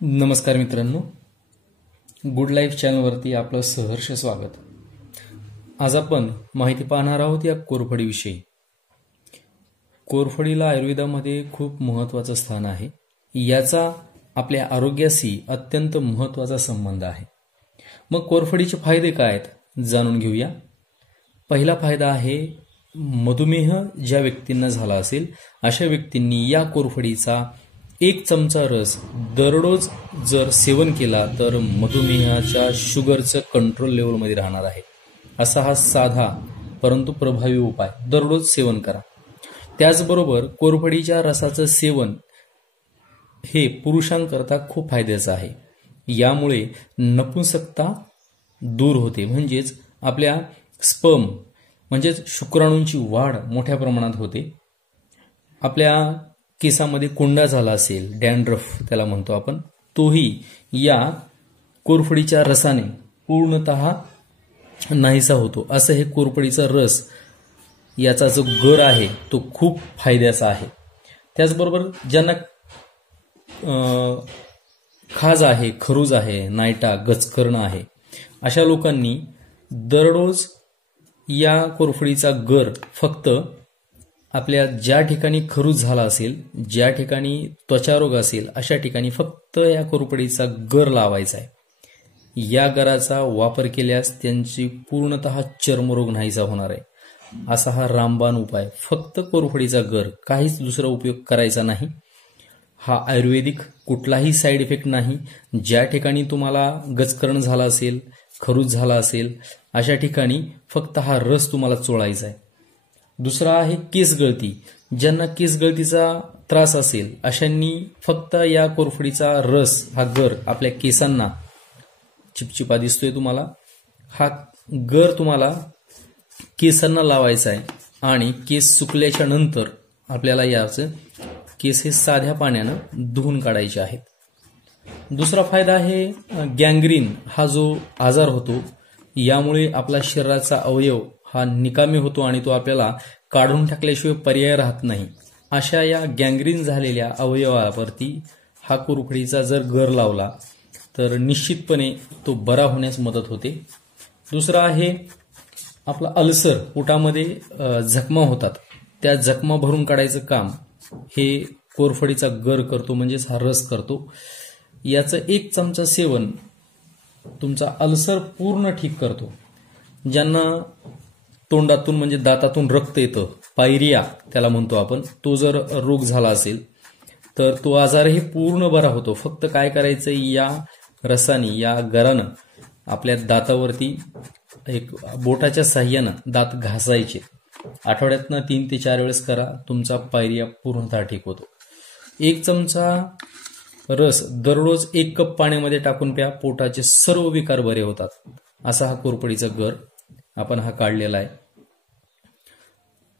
नमस्कार मित्रांनो, good life चॅनलवरती आपलं सहर्ष स्वागत। आज आपण माहिती पाहणार आहोत या कोरफडीविषयी। कोरफडीला आयुर्वेदामध्ये खूप महत्त्वाचं स्थान आहे। याचा आपल्या आरोग्याशी अत्यंत महत्त्वाचा संबंध आहे। मग कोरफडीचे फायदे काय आहेत जाणून घेऊया। पहिला फायदा आहे, मधुमेह ज्या व्यक्तींना झाला असेल अशा व्यक्तींनी या कोरफडीचा 1 चमचा रस दररोज जर सेवन केला तर मधुमेहाच्या शुगरचं कंट्रोल लेवलमध्ये राहणार आहे। असा हा साधा परंतु प्रभावी उपाय दररोज सेवन करा। त्याचबरोबर कोरफडीच्या रसाचं सेवन हे पुरुषांकरता खूप फायद्याचं आहे। यामुळे नपुंसकता दूर होते, म्हणजेच आपल्या स्पर्म म्हणजेच शुक्राणूंची वाढ मोठ्या प्रमाणात होते। आपल्या केसामध्ये कोंडा झाला असेल, डॅन्ड्रफ त्याला म्हणतो आपण, तोही या कोरफडीच्या रसाने पूर्णतः नाहीसा होतो। असं हे कोरफडीचा रस याचा जो गर आहे तो खूप फायद्याचा आहे। त्याचबरोबर ज्यांना खाज आहे, खरूज आहे, नायटा, गचकर्ण आहे, अशा लोकांनी दररोज या कोरफडीचा गर फक्त आपल्या ज्या ठिकाणी खरूज झाला असेल, ज्या ठिकाणी त्वचारोग असेल अशा ठिकाणी फक्त या कोरफडीचा गर लावायचा आहे। या गराचा वापर केल्यास त्यांची पूर्णतः चर्मरोग नाहीसा होणार आहे। असा हा रामबाण उपाय, फक्त कोरफडीचा गर, काहीच दुसरा उपयोग करायचा नाही। हा आयुर्वेदिक, कुठलाही साईड इफेक्ट नाही। ज्या ठिकाणी तुम्हाला गचकर्ण झाला असेल, खरूज झाला असेल अशा ठिकाणी फक्त हा रस तुम्हाला चोळायचा आहे। दुसरा आहे केस गळती। ज्यांना केस गळतीचा त्रास असेल अशांनी फक्त या कोरफडीचा रस, हा गर आपल्या केसांना, चिपचिपा दिसतोय तुम्हाला, हा गर तुम्हाला केसांना लावायचा आहे आणि केस सुकल्याच्या नंतर आपल्याला याचे केस हे साध्या पाण्यानं धुवून काढायचे आहेत। दुसरा फायदा आहे गँग्रीन, हा जो आजार होतो यामुळे आपला शरीराचा अवयव हा निकामी होतो आणि तो आपल्याला काढून टाकल्याशिवाय पर्याय राहत नाही। अशा या गँग्रीन झालेल्या अवयवावरती हा कोरफडीचा जर गर लावला तर निश्चितपणे तो बरा होण्यास मदत होते। दुसरा आहे आपला अल्सर, पोटामध्ये जखमा होतात, त्या जखमा भरून काढायचं काम हे कोरफडीचा गर करतो, म्हणजेच हा रस करतो। याचं 1 चमचा सेवन तुमचा अल्सर पूर्ण ठीक करतो। ज्यांना तोंडातून म्हणजे दातातून रक्त येतं, पायरिया त्याला म्हणतो आपण, तो जर रोग झाला असेल तर तो आजारही पूर्ण बरा होतो। फक्त काय करायचं, या रसाने, या गरानं आपल्या दातावरती एक बोटाच्या साह्यानं दात घासायचे। आठवड्यातनं 3 ते 4 वेळेस करा, तुमचा पायरिया पूर्णतः ठीक होतो। 1 चमचा रस दररोज 1 कप पाण्यामध्ये टाकून प्या, पोटाचे सर्व विकार बरे होतात। असा हा कोरफडीचा गर आपण हा काढलेला आहे,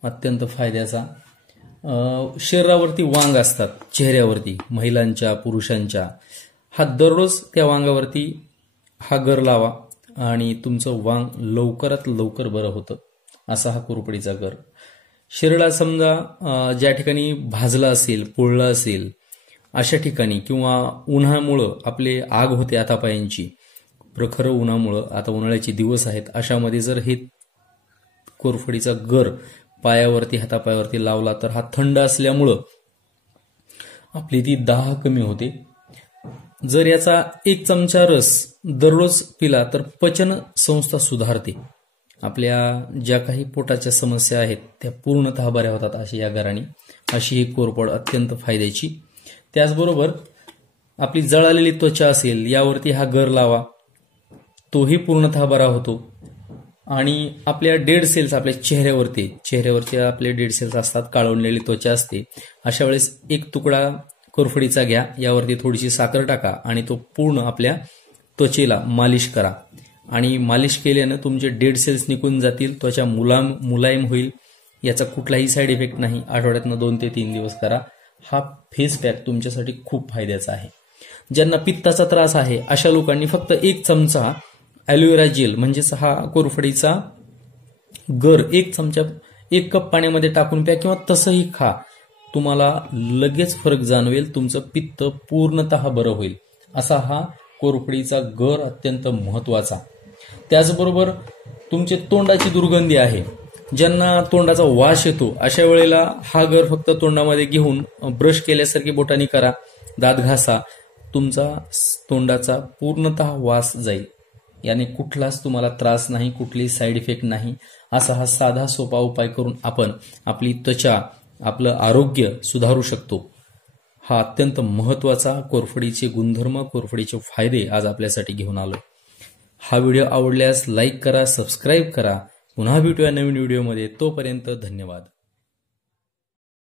अत्यंत फायद्याचा। शरीरावरती वांग असतात, चेहऱ्यावरती, महिलांच्या, पुरुषांच्या, हा दररोज त्या वांगावरती हा गर लावा आणि तुमचं वांग लवकरात लवकर बरं होतं। असा हा कोरफडीचा गर। शरीराला समजा ज्या ठिकाणी भाजला असेल, पोळलं असेल अशा ठिकाणी, किंवा उन्हामुळं आपले आग होते हातापायांची, प्रखर उन्हामुळं, आता उन्हाळ्याचे दिवस आहेत, अशामध्ये जर हे कोरफडीचा गर पायावरती, हातापायावरती लावला तर हा थंड असल्यामुळं आपली ती दाह कमी होते। जर याचा 1 चमचा रस दररोज पिला तर पचन संस्था सुधारते। आपल्या ज्या काही पोटाच्या समस्या आहेत त्या पूर्णतः बऱ्या होतात अशी या गराने। अशी ही कोरफड अत्यंत फायद्याची। त्याचबरोबर आपली जळालेली त्वचा असेल यावरती हा गर लावा, तोही पूर्णतः बरा होतो। आणि आपल्या डेड सेल्स, आपल्या चेहऱ्यावरचे आपले डेड सेल्स असतात, काळवलेली त्वचा असते, अशा वेळेस 1 तुकडा कोरफडीचा घ्या, यावरती थोडीशी साखर टाका आणि तो पूर्ण आपल्या त्वचेला मालिश करा। आणि मालिश केल्यानं तुमचे डेड सेल्स निघून जातील, त्वचा मुलायम होईल। याचा कुठलाही साईड इफेक्ट नाही। आठवड्यातनं 2 ते 3 दिवस करा। हा फेस पॅक तुमच्यासाठी खूप फायद्याचा आहे। ज्यांना पित्ताचा त्रास आहे अशा लोकांनी फक्त 1 चमचा ॲलोवेरा जेल, म्हणजेच हा कोरफडीचा गर 1 चमचा 1 कप पाण्यामध्ये टाकून प्या, किंवा तसंही खा। तुम्हाला लगेच फरक जाणवेल, तुमचं पित्त पूर्णतः बरं होईल। असा हा कोरफडीचा गर अत्यंत महत्वाचा. त्याचबरोबर तुमची तोंडाची दुर्गंधी आहे, ज्यांना तोंडाचा वास येतो, अशा वेळेला हा गर फक्त तोंडामध्ये घेऊन ब्रश केल्यासारखी बोटांनी करा, दात घासा, तुमचा तोंडाचा पूर्णतः वास जाईल. याने कुठलाच तुम्हाला त्रास नाही, कुठली साईड इफेक्ट नाही. असा हा साधा सोपा उपाय करून आपण आपली त्वचा, आपलं आरोग्य सुधारू शकतो. हा अत्यंत महत्वाचा कोरफडीचे गुणधर्म, कोरफडीचे फायदे आज आपल्यासाठी घेऊन आलो. हा व्हिडिओ आवडल्यास लाईक करा, सबस्क्राईब करा. पुन्हा भेटूया नवीन व्हिडिओमध्ये. तोपर्यंत धन्यवाद.